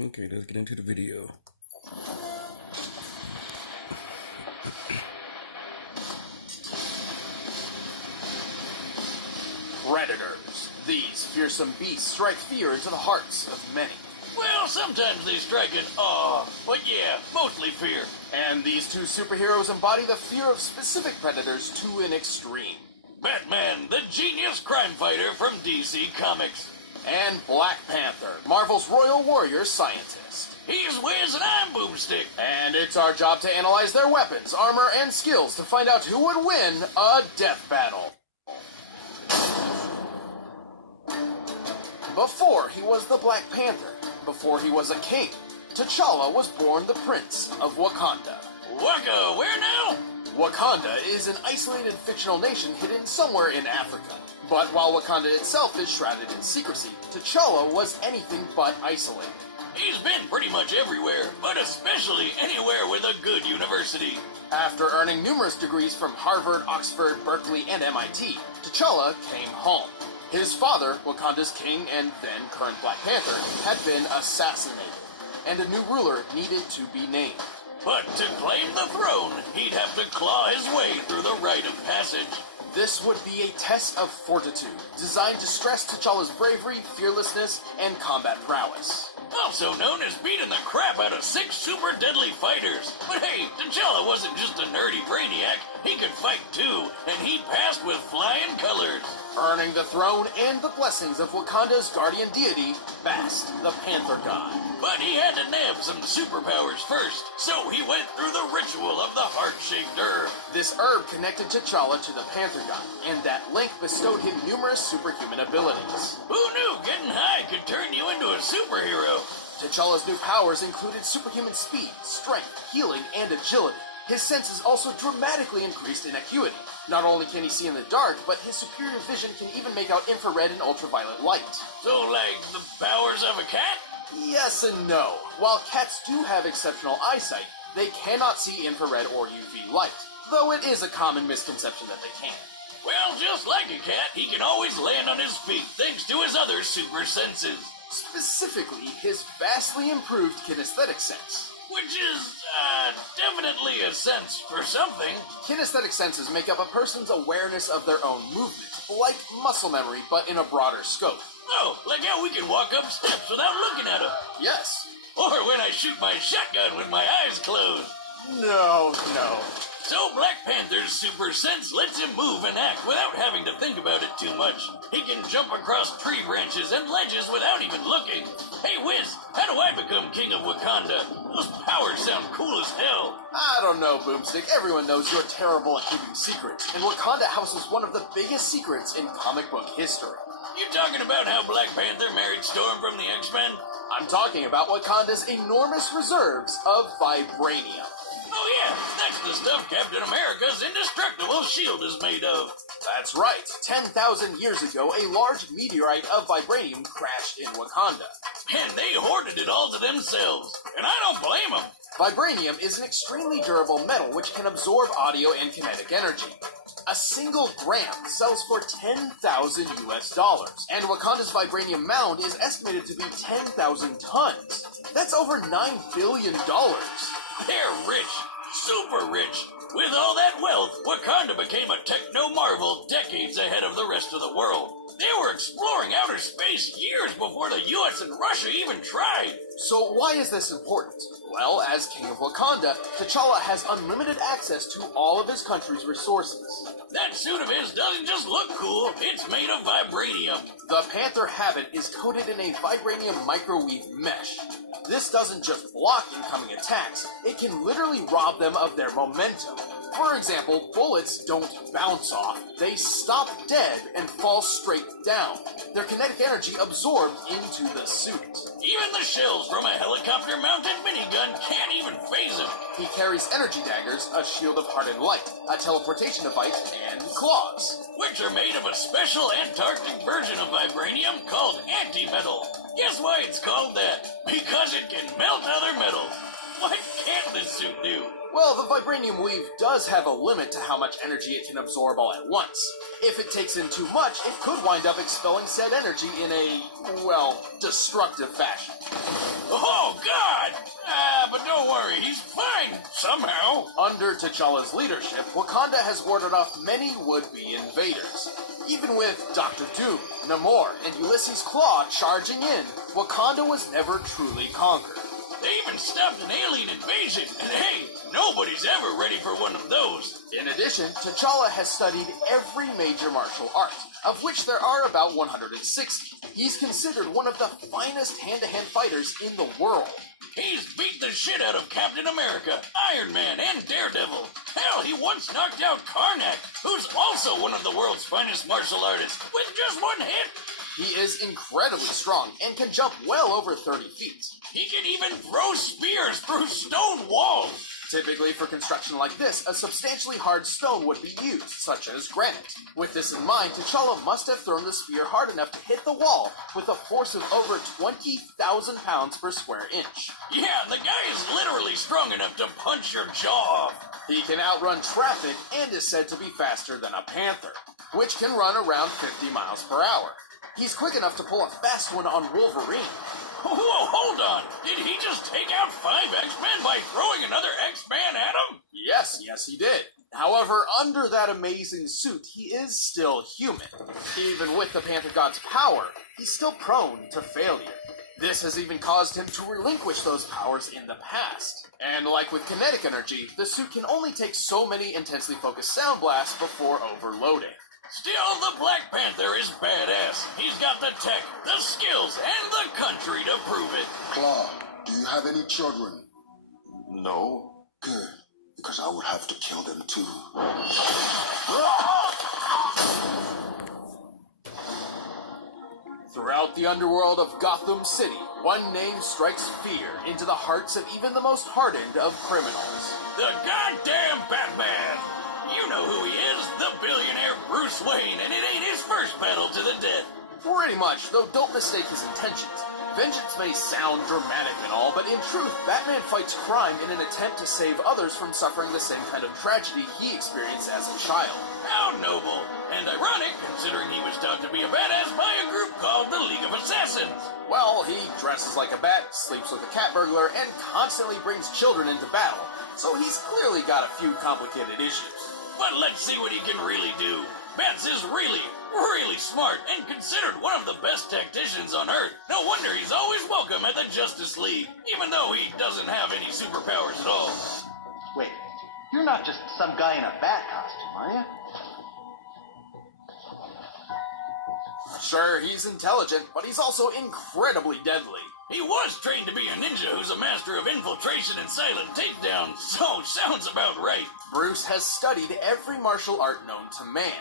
Okay, let's get into the video. Predators. These fearsome beasts strike fear into the hearts of many. Well, sometimes they strike in awe, but yeah, mostly fear. And these two superheroes embody the fear of specific predators to an extreme. Batman, the genius crime fighter from DC Comics. And Black Panther, Marvel's royal warrior scientist. He's Wiz and I'm Boomstick. And it's our job to analyze their weapons, armor, and skills to find out who would win a death battle. Before he was the Black Panther, before he was a king, T'Challa was born the Prince of Wakanda. Waka, where now? Wakanda is an isolated fictional nation hidden somewhere in Africa. But while Wakanda itself is shrouded in secrecy, T'Challa was anything but isolated. He's been pretty much everywhere, but especially anywhere with a good university. After earning numerous degrees from Harvard, Oxford, Berkeley, and MIT, T'Challa came home. His father, Wakanda's king and then current Black Panther, had been assassinated, and a new ruler needed to be named. But to claim the throne, he'd have to claw his way through the rite of passage. This would be a test of fortitude, designed to stress T'Challa's bravery, fearlessness, and combat prowess. Also known as beating the crap out of 6 super deadly fighters. But hey, T'Challa wasn't just a nerdy brainiac. He could fight too, and he passed with flying colors. Earning the throne and the blessings of Wakanda's guardian deity, Bast, the Panther god. But he had to nab some superpowers first, so he went through the ritual of the heart-shaped herb. This herb connected T'Challa to the Panther god, and that link bestowed him numerous superhuman abilities. Who knew getting high could turn you into a superhero? T'Challa's new powers included superhuman speed, strength, healing, and agility. His senses also dramatically increased in acuity. Not only can he see in the dark, but his superior vision can even make out infrared and ultraviolet light. So, like, the powers of a cat? Yes and no. While cats do have exceptional eyesight, they cannot see infrared or UV light, though it is a common misconception that they can. Well, just like a cat, he can always land on his feet thanks to his other super senses. Specifically, his vastly improved kinesthetic sense. Which is, definitely a sense for something. Kinesthetic senses make up a person's awareness of their own movement, like muscle memory, but in a broader scope. Oh, like how we can walk up steps without looking at them. Yes. Or when I shoot my shotgun with my eyes closed. No. So Black Panther's super sense lets him move and act without having to think about it too much. He can jump across tree branches and ledges without even looking. Hey Wiz, how do I become king of Wakanda? Those powers sound cool as hell. I don't know, Boomstick. Everyone knows you're terrible at keeping secrets, and Wakanda houses one of the biggest secrets in comic book history. You talking about how Black Panther married Storm from the X-Men? I'm talking about Wakanda's enormous reserves of vibranium. Oh yeah, that's the stuff Captain America's indestructible shield is made of. That's right. 10,000 years ago, a large meteorite of vibranium crashed in Wakanda. And they hoarded it all to themselves. And I don't blame them. Vibranium is an extremely durable metal which can absorb audio and kinetic energy. A single gram sells for $10,000 US, and Wakanda's vibranium mound is estimated to be 10,000 tons. That's over $9 billion. They're rich, super rich. With all that wealth, Wakanda became a techno-marvel decades ahead of the rest of the world. They were exploring outer space years before the US and Russia even tried. So why is this important? Well, as King of Wakanda, T'Challa has unlimited access to all of his country's resources. That suit of his doesn't just look cool, it's made of vibranium. The Panther habit is coated in a vibranium microwave mesh. This doesn't just block incoming attacks, it can literally rob them of their momentum. For example, bullets don't bounce off, they stop dead and fall straight down. Their kinetic energy absorbed into the suit. Even the shells from a helicopter-mounted minigun can't even phase him. He carries energy daggers, a shield of hardened light, a teleportation device, and claws. Which are made of a special Antarctic version of vibranium called antimetal. Guess why it's called that? Because it can melt other metals. What can't this suit do? Well, the vibranium weave does have a limit to how much energy it can absorb all at once. If it takes in too much, it could wind up expelling said energy in a, well, destructive fashion. Oh, God! But don't worry, he's fine, somehow. Under T'Challa's leadership, Wakanda has warded off many would-be invaders. Even with Dr. Doom, Namor, and Ulysses Claw charging in, Wakanda was never truly conquered. They even stopped an alien invasion, and hey, nobody's ever ready for one of those. In addition, T'Challa has studied every major martial art, of which there are about 160. He's considered one of the finest hand-to-hand fighters in the world. He's beat the shit out of Captain America, Iron Man, and Daredevil. Hell, he once knocked out Karnak, who's also one of the world's finest martial artists, with just one hit. He is incredibly strong and can jump well over 30 feet. He can even throw spears through stone walls. Typically, for construction like this, a substantially hard stone would be used, such as granite. With this in mind, T'Challa must have thrown the spear hard enough to hit the wall with a force of over 20,000 pounds per square inch. Yeah, the guy is literally strong enough to punch your jaw off. He can outrun traffic and is said to be faster than a Panther, which can run around 50 miles per hour. He's quick enough to pull a fast one on Wolverine. Whoa, hold on! Did he just take out 5 X-Men by throwing another X-Man at him? Yes, he did. However, under that amazing suit, he is still human. Even with the Panther God's power, he's still prone to failure. This has even caused him to relinquish those powers in the past. And like with kinetic energy, the suit can only take so many intensely focused sound blasts before overloading. Still, the Black Panther is badass. He's got the tech, the skills, and the country to prove it. Claw, do you have any children? No. Good, because I would have to kill them too. Throughout the underworld of Gotham City, one name strikes fear into the hearts of even the most hardened of criminals. The goddamn Batman! You know who he is, the billionaire Bruce Wayne, and it ain't his first battle to the death. Pretty much, though don't mistake his intentions. Vengeance may sound dramatic and all, but in truth, Batman fights crime in an attempt to save others from suffering the same kind of tragedy he experienced as a child. How noble, and ironic, considering he was taught to be a badass by a group called the League of Assassins. Well, he dresses like a bat, sleeps with a cat burglar, and constantly brings children into battle, so he's clearly got a few complicated issues. But let's see what he can really do. Bats is really, really smart and considered one of the best tacticians on Earth. No wonder he's always welcome at the Justice League, even though he doesn't have any superpowers at all. Wait, you're not just some guy in a bat costume, are you? Sure, he's intelligent, but he's also incredibly deadly. He was trained to be a ninja who's a master of infiltration and silent takedown, so sounds about right. Bruce has studied every martial art known to man.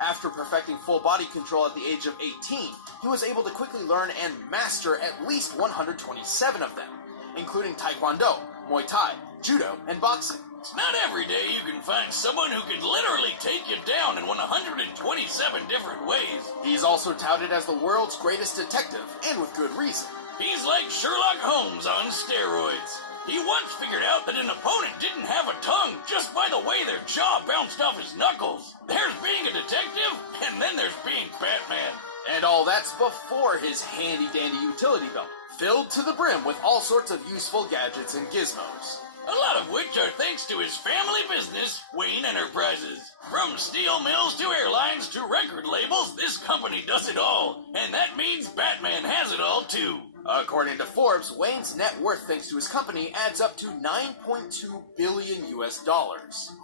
After perfecting full body control at the age of 18, he was able to quickly learn and master at least 127 of them, including Taekwondo, Muay Thai, Judo, and boxing. It's not every day you can find someone who can literally take you down in 127 different ways. He's also touted as the world's greatest detective, and with good reason. He's like Sherlock Holmes on steroids. He once figured out that an opponent didn't have a tongue just by the way their jaw bounced off his knuckles. There's being a detective, and then there's being Batman. And all that's before his handy-dandy utility belt, filled to the brim with all sorts of useful gadgets and gizmos. A lot of which are thanks to his family business, Wayne Enterprises. From steel mills to airlines to record labels, this company does it all. And that means Batman has it all too. According to Forbes, Wayne's net worth thanks to his company adds up to $9.2 billion US.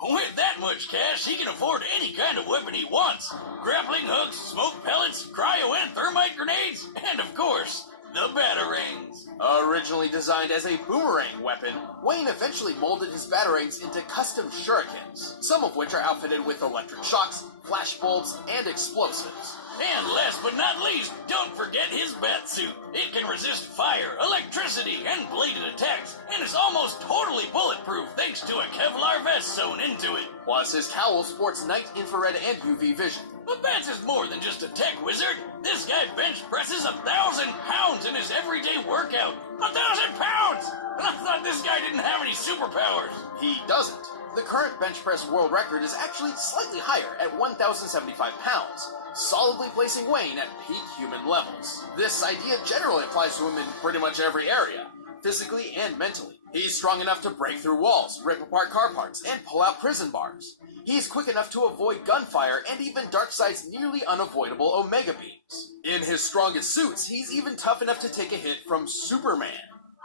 With that much cash, he can afford any kind of weapon he wants. Grappling hooks, smoke pellets, cryo and thermite grenades, and of course, the batarangs. Originally designed as a boomerang weapon, Wayne eventually molded his batarangs into custom shurikens, some of which are outfitted with electric shocks, flash bulbs, and explosives. And last but not least, don't forget his bat suit. It can resist fire, electricity, and bladed attacks, and is almost totally bulletproof thanks to a Kevlar vest sewn into it. Plus, his cowl sports night infrared and UV vision. But Bats is more than just a tech wizard. This guy bench presses 1,000 pounds in his everyday workout. 1,000 pounds! I thought this guy didn't have any superpowers. He doesn't. The current bench press world record is actually slightly higher at 1,075 pounds, solidly placing Wayne at peak human levels. This idea generally applies to him in pretty much every area. physically and mentally. He's strong enough to break through walls, rip apart car parts, and pull out prison bars. He's quick enough to avoid gunfire and even Darkseid's nearly unavoidable Omega beams. In his strongest suits, he's even tough enough to take a hit from Superman.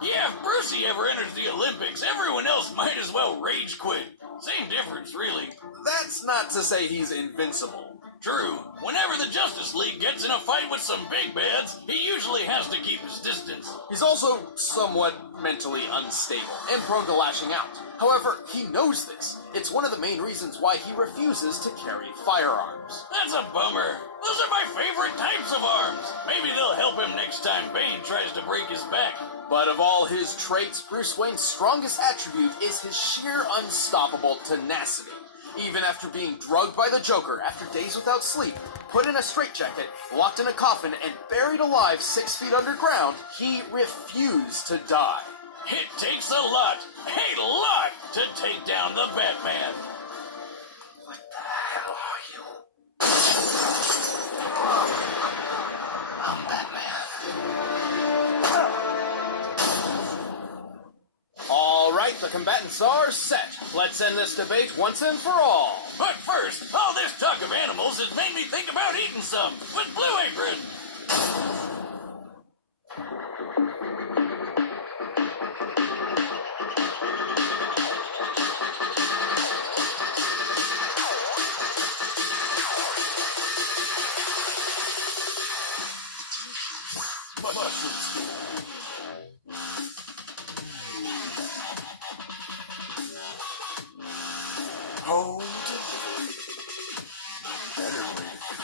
Yeah, if Brucey ever enters the Olympics, everyone else might as well rage quit. Same difference, really. That's not to say he's invincible. True. Whenever the Justice League gets in a fight with some big bads, he usually has to keep his distance. He's also somewhat mentally unstable and prone to lashing out. However, he knows this. It's one of the main reasons why he refuses to carry firearms. That's a bummer. Those are my favorite types of arms. Maybe they'll help him next time Bane tries to break his back. But of all his traits, Bruce Wayne's strongest attribute is his sheer unstoppable tenacity. Even after being drugged by the Joker after days without sleep, put in a straitjacket, locked in a coffin, and buried alive 6 feet underground, he refused to die. It takes a lot to take down the Batman. What the hell are you? I'm Batman. All right, the combatants are set. Let's end this debate once and for all. But first, all this talk of animals has made me think about eating some with Blue Apron. Home delivery. Better way to go.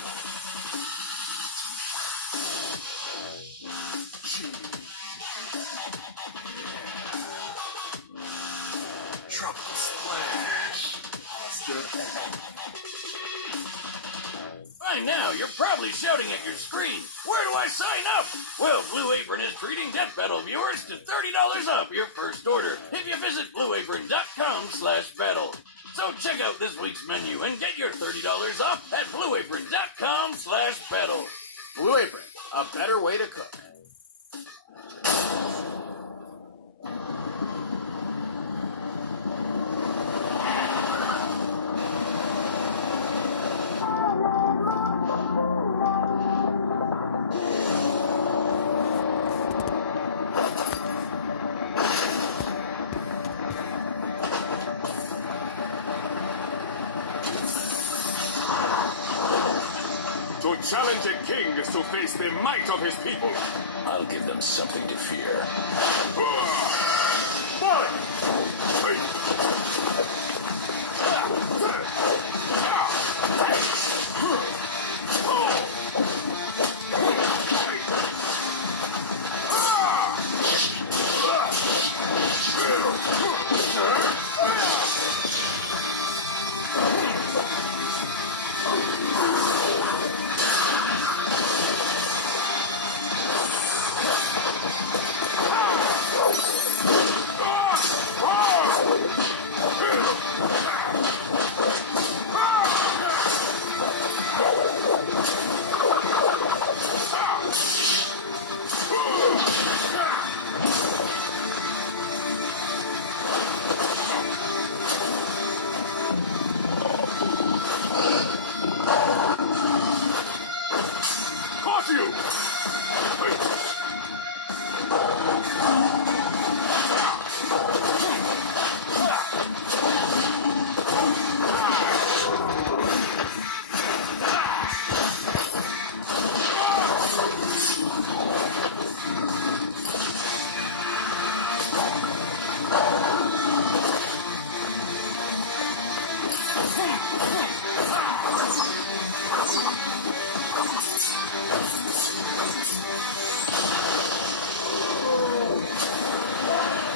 Trouble splash. By now, you're probably shouting at your screen, where do I sign up? Well, Blue Apron is treating Death Battle viewers to $30 off your first order if you visit blueapron.com/battle. So check out this week's menu and get your $30 off at blueapron.com/battle. Blue Apron, a better way to cook. To challenge a king is to face the might of his people. I'll give them something to fear.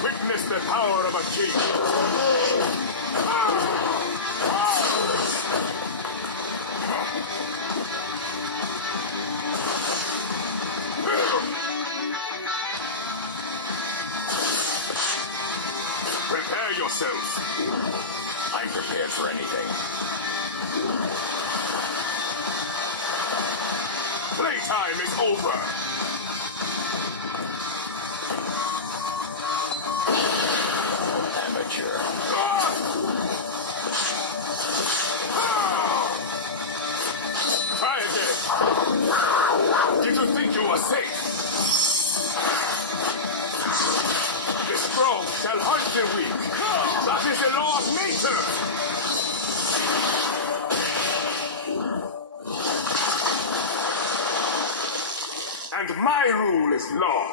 Witness the power of a king. Prepare yourselves. I'm prepared for anything. Playtime is over. hunt the weak. That is the law of nature. And my rule is law.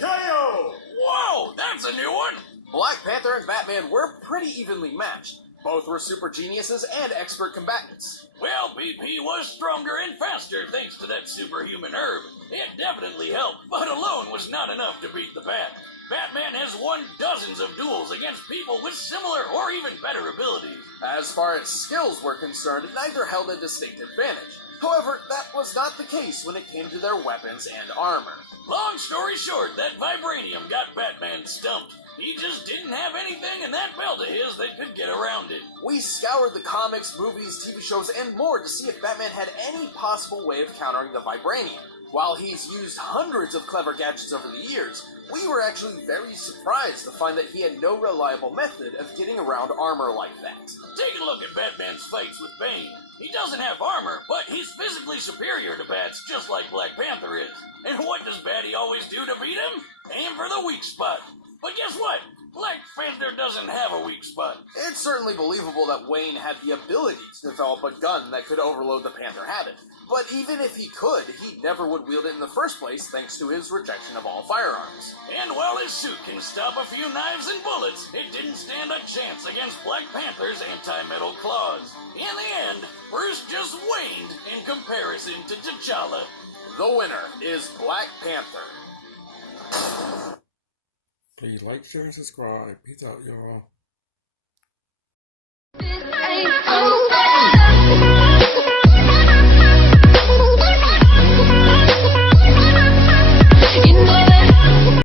KO! Whoa, that's a new one! Black Panther and Batman were pretty evenly matched. Both were super geniuses and expert combatants. Well, BP was stronger and faster thanks to that superhuman herb. It definitely helped, but alone was not enough to beat the Bat. Batman has won dozens of duels against people with similar or even better abilities. As far as skills were concerned, neither held a distinct advantage. However, that was not the case when it came to their weapons and armor. Long story short, that vibranium got Batman stumped. He just didn't have anything in that belt of his that could get around it. We scoured the comics, movies, TV shows, and more to see if Batman had any possible way of countering the vibranium. While he's used hundreds of clever gadgets over the years, we were actually very surprised to find that he had no reliable method of getting around armor like that. Take a look at Batman's fights with Bane. He doesn't have armor, but he's physically superior to Bats, just like Black Panther is. And what does Batty always do to beat him? Aim for the weak spot. But guess what? Black Panther doesn't have a weak spot. It's certainly believable that Wayne had the ability to develop a gun that could overload the Panther habit. But even if he could, he never would wield it in the first place thanks to his rejection of all firearms. And while his suit can stop a few knives and bullets, it didn't stand a chance against Black Panther's anti-metal claws. In the end, Bruce just waned in comparison to T'Challa. The winner is Black Panther. Please like, share, and subscribe. Peace out, y'all. This ain't over.